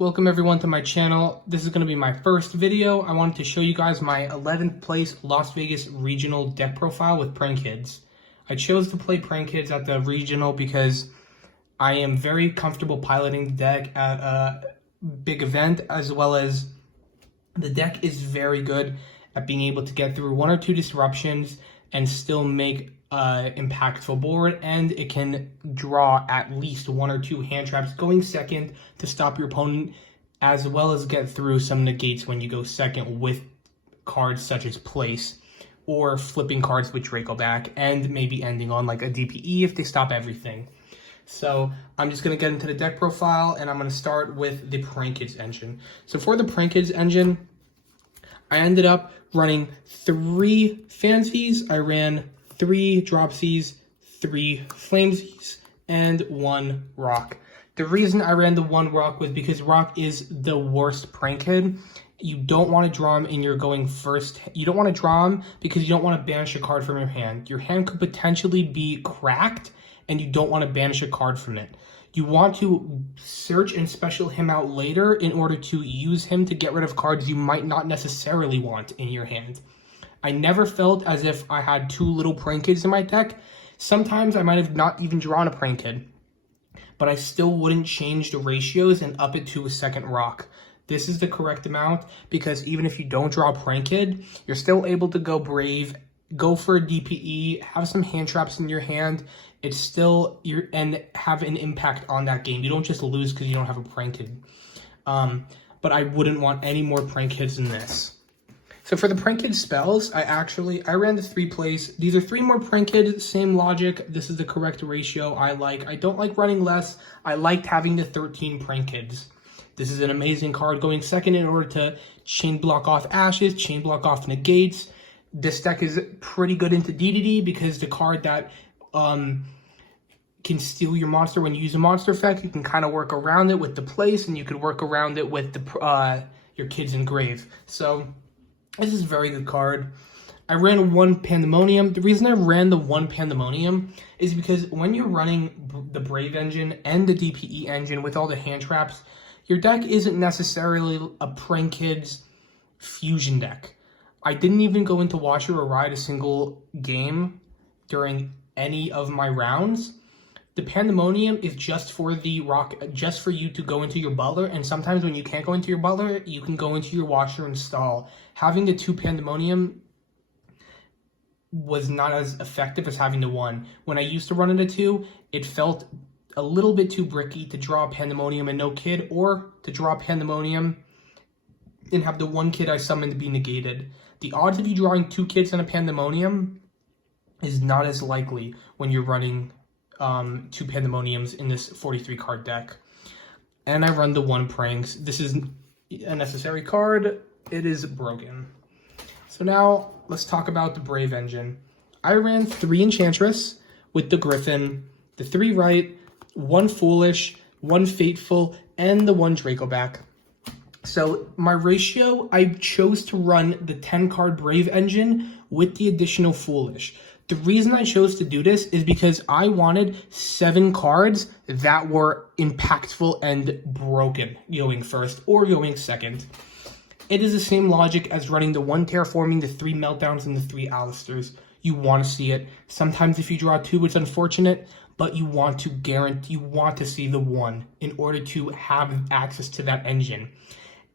Welcome everyone to my channel. This is going to be my first video. I wanted to show you guys my 11th place Las Vegas regional deck profile with Prank Kids. I chose to play Prank Kids at the regional because I am very comfortable piloting the deck at a big event, as well as the deck is very good at being able to get through one or two disruptions and still make impactful board, and it can draw at least one or two hand traps going second to stop your opponent, as well as get through some negates when you go second with cards such as place or flipping cards with Draco back, and maybe ending on like a DPE if they stop everything. So I'm just going to get into the deck profile, and I'm going to start with the Prank Kids engine. So for the Prank Kids engine, I ended up running 3 Fancies. I ran 3 Dropsies, 3 Flamesies, and 1 Rock. The reason I ran the 1 Rock was because Rock is the worst Prank Kid. You don't want to draw him and you're going first. You don't want to draw him because you don't want to banish a card from your hand. Your hand could potentially be cracked and you don't want to banish a card from it. You want to search and special him out later in order to use him to get rid of cards you might not necessarily want in your hand. I never felt as if I had too little Prank Kids in my deck. Sometimes I might have not even drawn a Prank Kid, but I still wouldn't change the ratios and up it to a second Rock. This is the correct amount because even if you don't draw a Prank Kid, you're still able to go Brave, go for a DPE, have some hand traps in your hand. It's still and have an impact on that game. You don't just lose because you don't have a Prank Kid. But I wouldn't want any more Prank Kids than this. So for the Prank Kid spells, I ran the 3 plays. These are 3 more Prank Kids, same logic. This is the correct ratio I like. I don't like running less. I liked having the 13 Prank Kids. This is an amazing card going second in order to chain block off Ashes, chain block off Negates. This deck is pretty good into DDD because the card that can steal your monster when you use a monster effect, you can kind of work around it with the place, and you could work around it with the your Kids Engrave. So this is a very good card. I ran 1 Pandemonium. The reason I ran the 1 Pandemonium is because when you're running the Brave engine and the DPE engine with all the hand traps, your deck isn't necessarily a Prank Kids fusion deck. I didn't even go into Watcher or Ride a single game during any of my rounds. The Pandemonium is just for the Rock, just for you to go into your Butler, and sometimes when you can't go into your Butler, you can go into your Watcher and stall. Having the 2 Pandemonium was not as effective as having the 1. When I used to run into 2, it felt a little bit too bricky to draw a Pandemonium and no kid, or to draw Pandemonium and have the 1 kid I summoned be negated. The odds of you drawing 2 kids on a Pandemonium is not as likely when you're running 2 Pandemoniums in this 43 card deck. And I run the 1 Pranks. This is a necessary card. It is broken. So now let's talk about the Brave engine. I ran 3 Enchantress with the Griffin, the 3 Right, 1 Foolish, 1 Fateful, and the 1 Draco back. So my ratio, I chose to run the 10 card Brave engine with the additional Foolish. The reason I chose to do this is because I wanted 7 cards that were impactful and broken going first or going second. It is the same logic as running the 1 Terraforming, the 3 Meltdowns, and the 3 Alistairs. You want to see it. Sometimes if you draw 2, it's unfortunate, but you want to see the 1 in order to have access to that engine.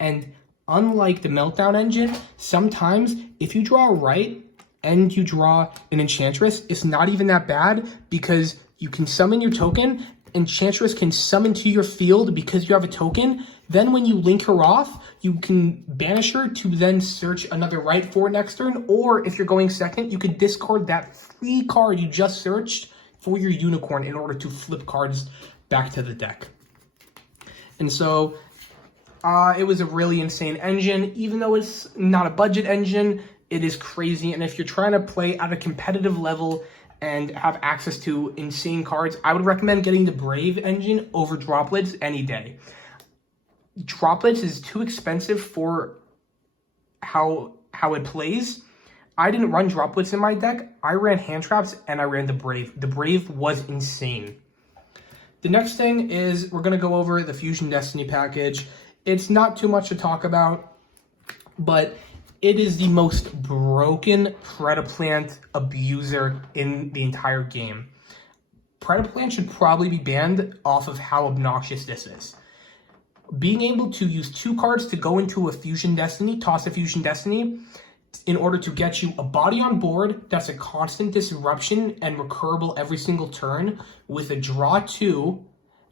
And unlike the Meltdown engine, sometimes if you draw right and you draw an Enchantress, it's not even that bad because you can summon your token. Enchantress can summon to your field because you have a token. Then when you link her off, you can banish her to then search another right for next turn. Or if you're going second, you can discard that free card you just searched for your Unicorn in order to flip cards back to the deck. And so it was a really insane engine. Even though it's not a budget engine, it is crazy. And if you're trying to play at a competitive level and have access to insane cards, I would recommend getting the Brave engine over Droplets any day. Droplets is too expensive for how it plays. I didn't run Droplets in my deck. I ran hand traps and I ran the Brave. The Brave was insane. The next thing is we're going to go over the Fusion Destiny package. It's not too much to talk about, but it is the most broken Predaplant abuser in the entire game. Predaplant should probably be banned off of how obnoxious this is. Being able to use 2 cards to go into a Fusion Destiny, toss a Fusion Destiny, in order to get you a body on board that's a constant disruption and recurable every single turn with a draw 2,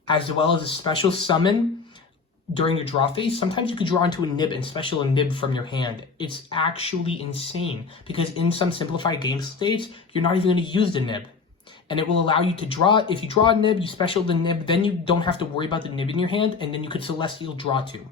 as well as a special summon during your draw phase. Sometimes you could draw into a nib and special a nib from your hand. It's actually insane because in some simplified game states, you're not even going to use the nib. And it will allow you to draw. If you draw a nib, you special the nib, then you don't have to worry about the nib in your hand, and then you could Celestial draw 2.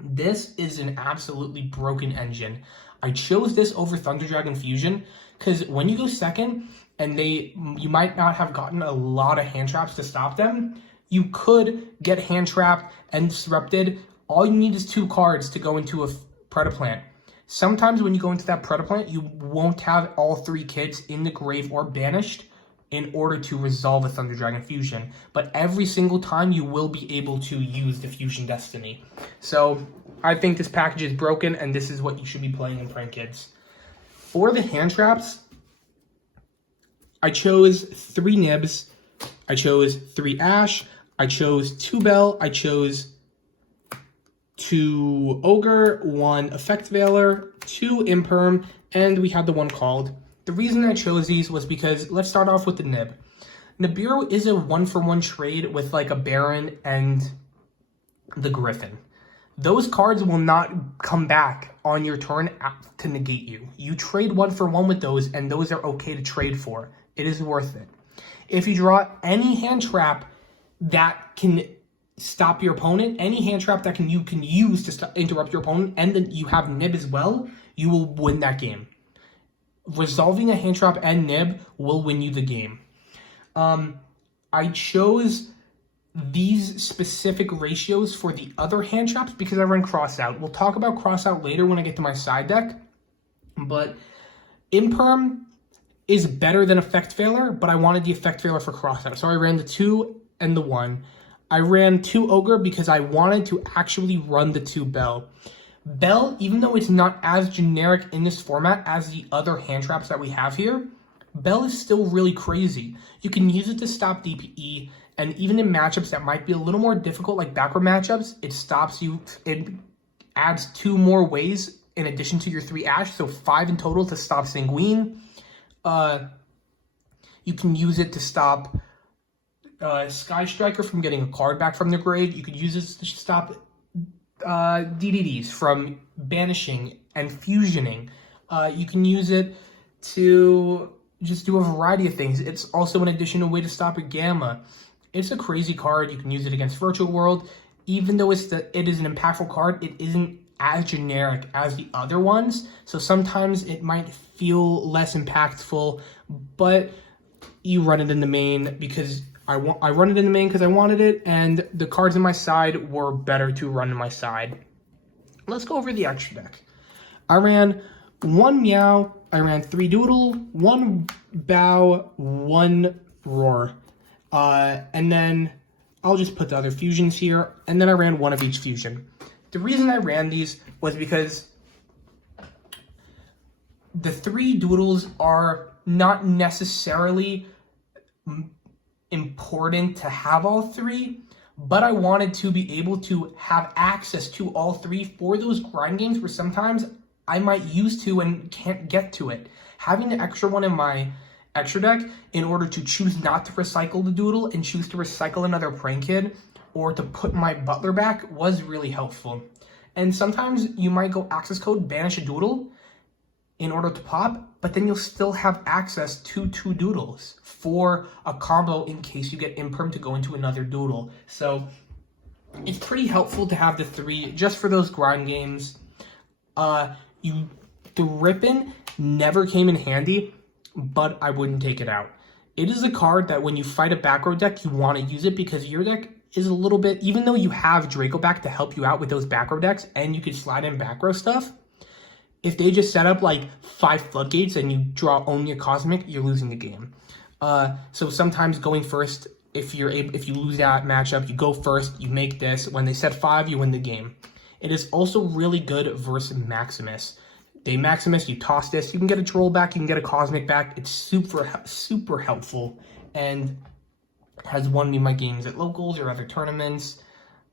This is an absolutely broken engine. I chose this over Thunder Dragon Fusion because when you go second and you might not have gotten a lot of hand traps to stop them, you could get hand trapped and disrupted. All you need is 2 cards to go into a Predaplant. Sometimes when you go into that Predaplant, you won't have all 3 kids in the grave or banished in order to resolve a Thunder Dragon Fusion. But every single time you will be able to use the Fusion Destiny. So I think this package is broken and this is what you should be playing in Prank Kids. For the hand traps, I chose 3 Nibs, I chose 3 Ash, I chose 2 Bell, I chose 2 Ogre, 1 Effect Veiler, 2 Imperm, and we had the one called. The reason I chose these was because, let's start off with the Nib. Nibiru is a 1-for-1 trade with like a Baron and the Griffin. Those cards will not come back on your turn to negate you. You trade 1-for-1 with those, and those are okay to trade for. It is worth it. If you draw any hand trap that can stop your opponent, any hand trap that you can use to interrupt your opponent, and then you have Nib as well, you will win that game. Resolving a hand trap and Nib will win you the game. I chose these specific ratios for the other hand traps because I run cross out. We'll talk about cross out later when I get to my side deck. But Imperm is better than Effect Veiler, but I wanted the Effect Veiler for cross out. So I ran the 2 and the 1. I ran 2 Ogre because I wanted to actually run the 2 Bell. Bell, even though it's not as generic in this format as the other hand traps that we have here, Bell is still really crazy. You can use it to stop DPE, and even in matchups that might be a little more difficult, like backward matchups, it stops you. It adds 2 more ways in addition to your 3 Ash, so 5 in total to stop Sanguine. You can use it to stop Sky Striker from getting a card back from the grave. You could use this to stop DDDs from banishing and fusioning. You can use it to just do a variety of things. It's also an additional way to stop a Gamma. It's a crazy card. You can use it against Virtual World. Even though it is an impactful card, it isn't as generic as the other ones. So sometimes it might feel less impactful, but you run it in the main because I run it in the main because I wanted it, and the cards in my side were better to run in my side. Let's go over the extra deck. I ran 1 Meow, I ran 3 Doodle, 1 Bow, 1 Roar. And then I'll just put the other fusions here, and then I ran 1 of each fusion. The reason I ran these was because the 3 Doodles are not necessarily important to have all 3, but I wanted to be able to have access to all 3 for those grind games where sometimes I might use to and can't get to it. Having the extra one in my extra deck in order to choose not to recycle the Doodle and choose to recycle another Prank Kid or to put my Butler back was really helpful. And sometimes you might go access code, banish a Doodle in order to pop, but then you'll still have access to 2 Doodles for a combo in case you get Imperm to go into another Doodle. So it's pretty helpful to have the 3 just for those grind games. The Rippin never came in handy, but I wouldn't take it out. It is a card that when you fight a back row deck, you want to use it because your deck is a little bit, even though you have Draco back to help you out with those back row decks and you could slide in back row stuff, if they just set up like 5 floodgates and you draw only a Cosmic, you're losing the game. So sometimes going first if you lose that matchup, you go first, you make this. When they set 5, you win the game. It is also really good versus Maximus. They Maximus, you toss this, you can get a troll back, you can get a cosmic back. It's super helpful and has won me my games at locals or other tournaments.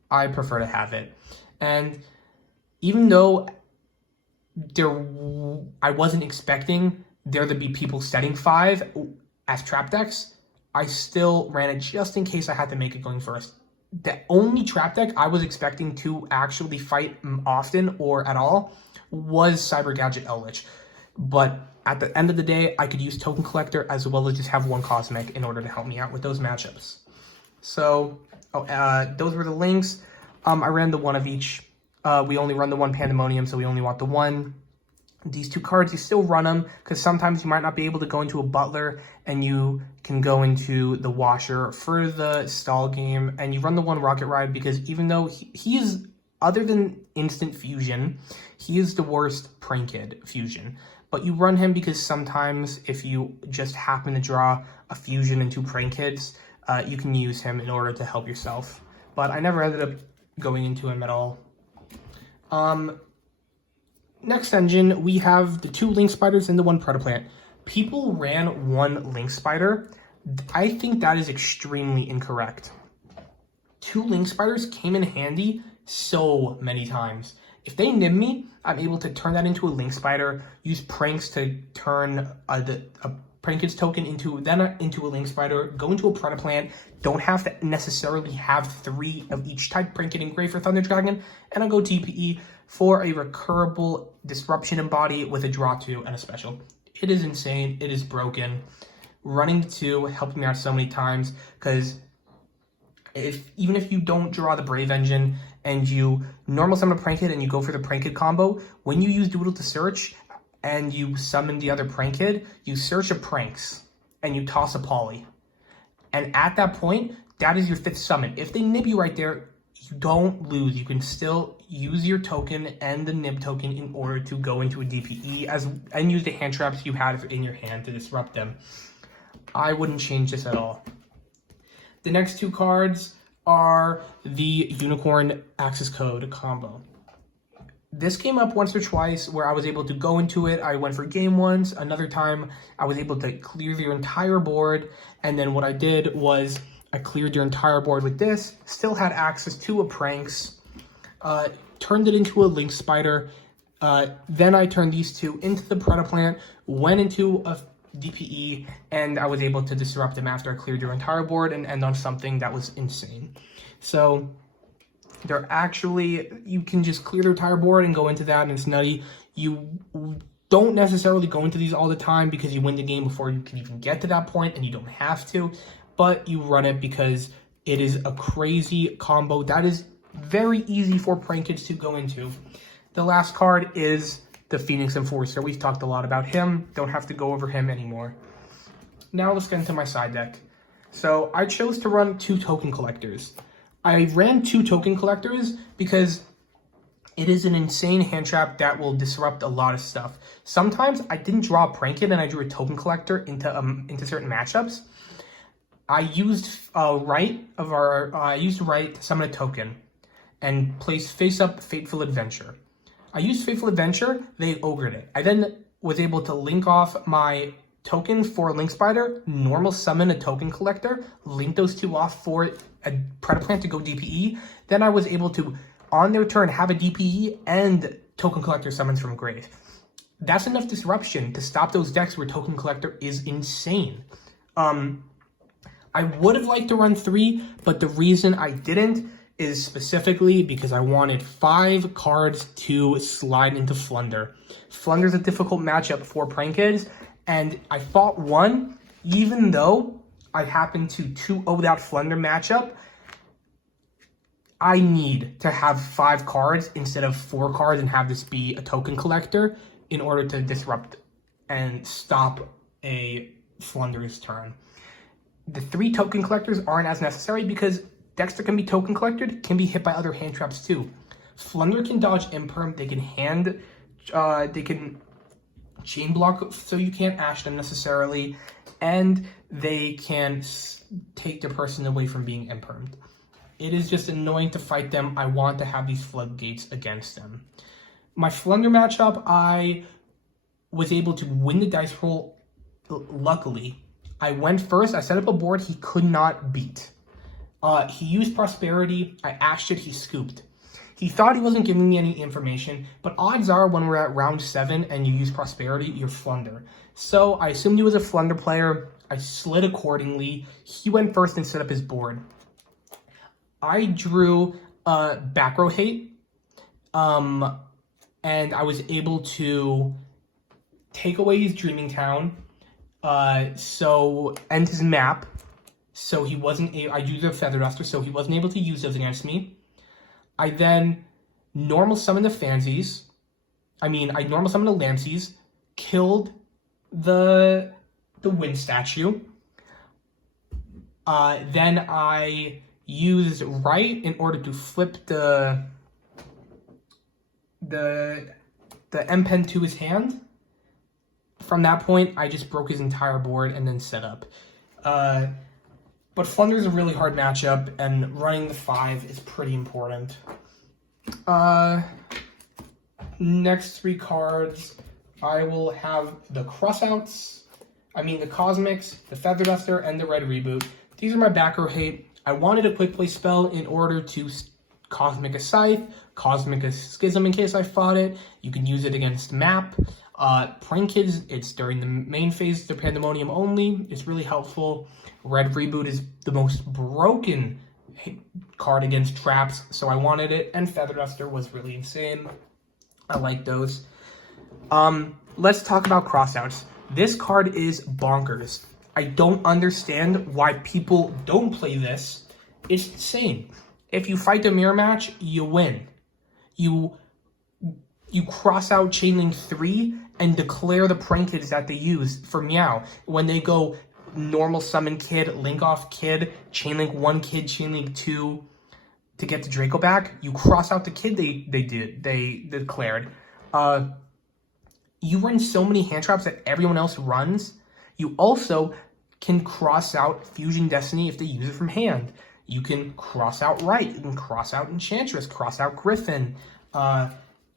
I prefer to have it. And even though I wasn't expecting there to be people setting 5 as trap decks, I still ran it just in case I had to make it going first. The only trap deck I was expecting to actually fight often or at all was Cyber Gadget Eldritch. But at the end of the day, I could use Token Collector as well as just have 1 Cosmic in order to help me out with those matchups. So, those were the links. I ran the 1 of each. We only run the 1 Pandemonium, so we only want the 1. These 2 cards, you still run them because sometimes you might not be able to go into a Butler and you can go into the Washer for the stall game. And you run the 1 Rocket Ride because even though he is, other than Instant Fusion, he is the worst Prank Kid fusion. But you run him because sometimes if you just happen to draw a fusion and 2 Prank Kids, you can use him in order to help yourself. But I never ended up going into him at all. Next engine, we have the 2 Link Spiders and the 1 Predaplant. People ran 1 Link Spider. I think that is extremely incorrect. 2 Link Spiders came in handy so many times. If they nib me, I'm able to turn that into a Link Spider, use pranks to turn a Prank Kids token into a Link Spider, go into a Predaplant, don't have to necessarily have 3 of each type, Prank Kid, Engrave, or Thunder Dragon, and I'll go TPE for a recurable Disruption Embody with a draw 2 and a special. It is insane. It is broken. Running the 2 helped me out so many times because even if you don't draw the Brave Engine and you normal summon a Prank Kid and you go for the Prank Kid combo, when you use Doodle to search and you summon the other Prank Kid, you search a Pranks and you toss a Poly. And at that point, that is your 5th summon. If they nib you right there, you don't lose. You can still use your token and the nib token in order to go into a DPE and use the hand traps you had in your hand to disrupt them. I wouldn't change this at all. The next 2 cards are the Unicorn Access Code combo. This came up once or twice where I was able to go into it. I went for game once. Another time, I was able to clear their entire board. And then what I did was I cleared their entire board with this. Still had access to a Pranks. Turned it into a Link Spider. Then I turned these 2 into the Predaplant. Went into a DPE. And I was able to disrupt them after I cleared their entire board and end on something that was insane. So they're actually, you can just clear their entire board and go into that, and it's nutty. You don't necessarily go into these all the time because you win the game before you can even get to that point, and you don't have to, but you run it because it is a crazy combo that is very easy for Prank Kids to go into. The last card is the Phoenix Enforcer. We've talked a lot about him. Don't have to go over him anymore. Now let's get into my side deck. So I chose to run 2 Token Collectors. I ran 2 Token Collectors because it is an insane hand trap that will disrupt a lot of stuff. Sometimes I didn't draw a Prank Kid and I drew a Token Collector into certain matchups. I used right to summon a token and place face up Fateful Adventure. I used Fateful Adventure, they ogred it. I then was able to link off my token for Link Spider, normal summon a Token Collector, link those 2 off for a Predaplant to go DPE. Then I was able to, on their turn, have a DPE and Token Collector summons from grave. That's enough disruption to stop those decks where Token Collector is insane. I would have liked to run 3, but the reason I didn't is specifically because I wanted 5 cards to slide into Flunder. Flunder's a difficult matchup for Prank Kids, and I fought 1, even though I happened to 2-0 that Flunder matchup. I need to have 5 cards instead of 4 cards and have this be a Token Collector in order to disrupt and stop a Flunder's turn. The 3 Token Collectors aren't as necessary because decks that can be Token Collected can be hit by other hand traps too. Flunder can dodge Imperm, they can chain block so you can't ash them necessarily, and they can take the person away from being impermed. It is just annoying to fight them. I want to have these floodgates against them. My Flunder matchup, I was able to win the dice roll. Luckily, I went first. I set up a board he could not beat. He used Prosperity. I ashed it. He scooped. He thought he wasn't giving me any information, but odds are when we're at round 7 and you use Prosperity, you're Flunder. So I assumed he was a Flunder player. I slid accordingly. He went first and set up his board. I drew Back Row Hate, and I was able to take away his Dreaming Town, so end his map, so he wasn't I used a Feather Duster, so he wasn't able to use those against me. I then normal summoned the Fansies. I normal summoned the Lanceys, killed the Wind Statue. Then I used Right in order to flip the M-Pen to his hand. From that point, I just broke his entire board and then set up. But Flunder is a really hard matchup, and running the 5 is pretty important. Next 3 cards, I will have the Crossouts, the Cosmics, the Feather Duster, and the Red Reboot. These are my Back Row Hate. I wanted a quick play spell in order to Cosmic a Scythe, Cosmic a Schism in case I fought it. You can use it against map. Prank Kids, it's during the main phase, the Pandemonium only. It's really helpful. Red Reboot is the most broken card against traps, so I wanted it. And Feather Duster was really insane. I like those. Let's talk about Crossouts. This card is bonkers. I don't understand why people don't play this. It's insane. If you fight the mirror match, you win. You cross out Chainlink 3 and declare the Prank Kids that they use for Meow. When they go normal summon Kid, Link off Kid, Chainlink 1 Kid, Chainlink 2 to get the Draco back, you cross out the Kid they declared. You run so many hand traps that everyone else runs. You also can cross out Fusion Destiny if they use it from hand. You can cross out Right. You can cross out Enchantress, cross out Griffin.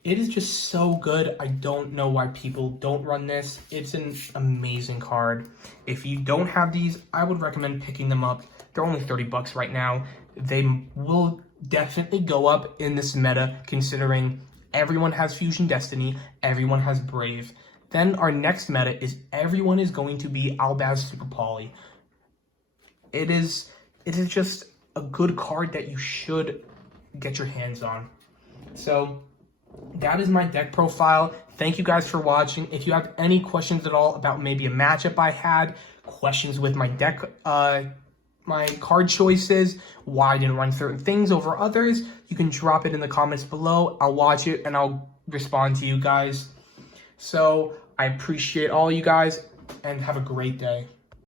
It is just so good. I don't know why people don't run this. It's an amazing card. If you don't have these, I would recommend picking them up. They're only $30 right now. They will definitely go up in this meta, considering everyone has Fusion Destiny, everyone has Brave. Then our next meta is everyone is going to be Albaz Super Poly. It is just a good card that you should get your hands on. So that is my deck profile. Thank you guys for watching. If you have any questions at all about maybe a matchup I had, questions with my deck, my card choices, why I didn't run certain things over others, you can drop it in the comments below. I'll watch it and I'll respond to you guys. So I appreciate all you guys and have a great day.